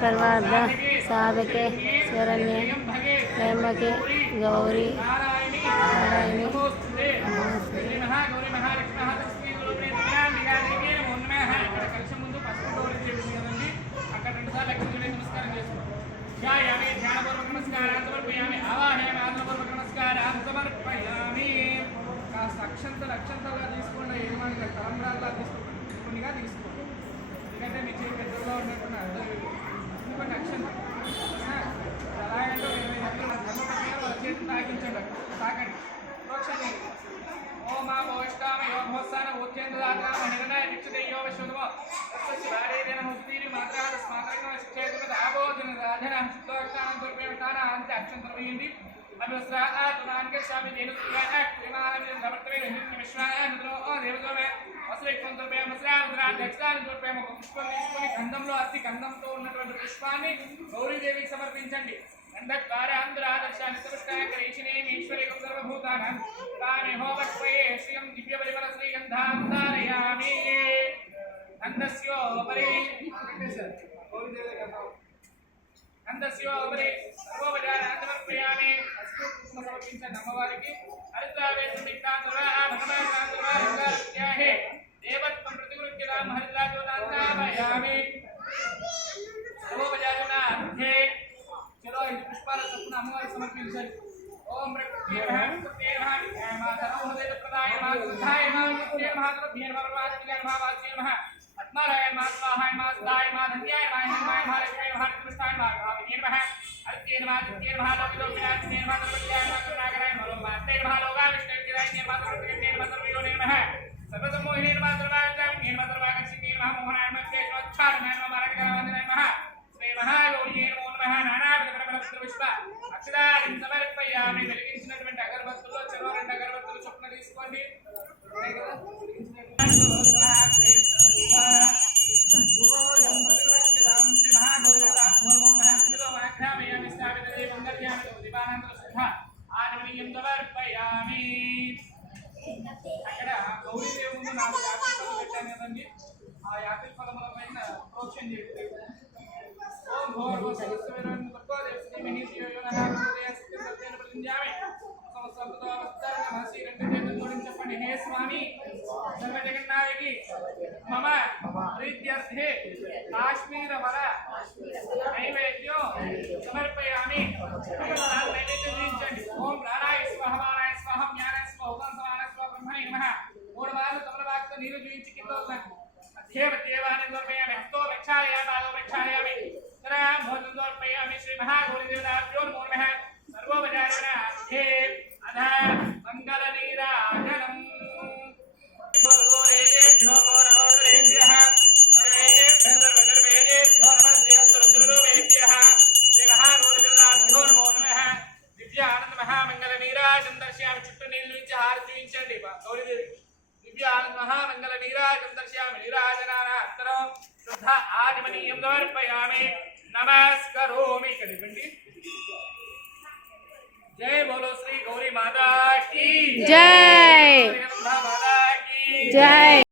सर्वार्थ साधके शरण्ये त्र्यंबके गौरी नारायणी అక్షంతలుగా తీసుకోండి ఏమని తలంబ్రాల్లా తీసుకోండి కొన్నిగా తీసుకోండి ఎందుకంటే మీ చేతి పెద్దగా ఉన్నట్టున్న కొన్ని అక్షంతలు అలాగంటే వాళ్ళ చేతి తాకించండి తాకండి ప్రోక్షణ ఓం ఆ భవిష్టామ యోగోత్సాన ఉద్యంద్రామ నిర్ణయ నిశ్చితయో విశ్వమో భార్యేన ముక్తిని మాత్రాల స్మారకం చేతుల ఆబోధన రాధన శుద్ధోక్షానం దుర్పేమతాన అంతే అక్షంతలు వేయండి అభివస్త్రాత్మానికి స్వామి దేనుత్రిగా త్రిమానమి నవర్తమే విశ్వానందరో దేవతమే వస్త్రకంతమే మస్రాంద్రాధ్యక్షాన్ని దుర్పేమ పుష్పం తీసుకొని గంధంలో అతి గంధంతో ఉన్నటువంటి పుష్పాన్ని గౌరీదేవికి సమర్పించండి గంధద్వారాంధ్రాదర్శాన్ని సృష్టాకరీషినేమి ఈశ్వరేకం సర్వభూతానాం తానే హోమక్వయే శ్రీయం దివ్యపరిమళ శ్రీగంధాం ధారయామి గంధస్యోపరి గౌరీదేవి గంధస్యోపరి సర్వోపచారాన్ని సమర్పయామి సమర్పించండి అమ్మవారికి హరిద్రావేశం భగవాన్ దేవత్వం ప్రతిగృహ్యతాం హరిద్రాజోనాయామి సర్వోపచారణార్థే చలో ఐదు పుష్పాల చొప్పున అమ్మవారికి సమర్పించండి ఓం ప్రకృతే ప్రదాయ మాధుధాయ మాధుర్యర్మహాత్మా आत्माराय मात्वाहाय मास्ताय माधन्याय माहिन्याय महालक्ष्मी महाकृष्णाय महाभाविनीय नमः अत्येन मादित्येन महालोकिलोकिनाथेन महाधर्मज्ञाय महाकरुणाकराय महालोकात्तेन महालोकाविष्णुर्गिराय निर्मातृर्गण्येन महाधर्मयोने नमः सर्वसमोहिनेन महाधर्माचार्येन महाधर्माकर्षिणेन महामोहनाय मध्येश्वच्छारणाय महाराजगणवन्दनाय नमः श्री महायोगिने नमो नमः नानाविधपरमलविश्व अक्षरादिं समर्पयामि వెలిగించినటువంటి అగరబత్తుల్లో చెరో రెండు అగరబత్తులు చొప్పున తీసుకోండి అక్కడ గౌరీదేవి ముందు 4 యాపిల్ పళ్ళు పెట్టాను కదండి ఆ యాపిల్ పళ్ళ పైన ప్రోక్షణ చేయండి ఓం భోర్వస్వస్వరం తత్వదేవశ్రీమహి శ్రీయోనః ప్రతింజామి సమస్తవస్తరమసి రెండు చేతులు జోడించి చెప్పండి హే స్వామి సర్వ జగన్నాయకి మమ ప్రీత్యర్థే కాశ్మీర వర నైవేద్యం సమర్పయామి నైవేద్యం చేయించండి ఓం ప్రాణాయ స్వాహ వారాయ స్వాహ జ్ఞానాయ స్వాహ ఓం సమాన స్వాహ బ్రహ్మణే నమః 3 మార్లు తమలపాకుతో నీరు చూయించి కింద వదలండి దేవ దేవాని దర్పయామి హస్తో రక్షాయ బాలో రక్షాయామి తరాం భోజనం దర్పయామి శ్రీ మహాగౌరీదేవతాభ్యో నమో నమః సర్వోపచారణార్థే అధ మంగళ నీరాజనం గోరేభ్యో గౌరవోరేభ్యః సర్వేభ్యో సర్వగర్వేభ్యో నమస్దేవస్వరుద్రరూపేభ్యః శ్రీ మహాగౌరీదేవతాభ్యో నమో నమః దివ్య ఆనంద మహామంగళ నీరాజనం దర్శయామి చుట్టూ నీళ్ళు నుంచి హారతి చూయించండి గౌరీదేవికి దివ్య ఆనంద మహామంగళ నీరాజనం దర్శయామి నీరాజనానంతరం శుద్ధ ఆదిమనీయం సమర్పయామి నమస్కరోమి కదిపండి जय बोलो श्री गौरी माता की जय माता की जय।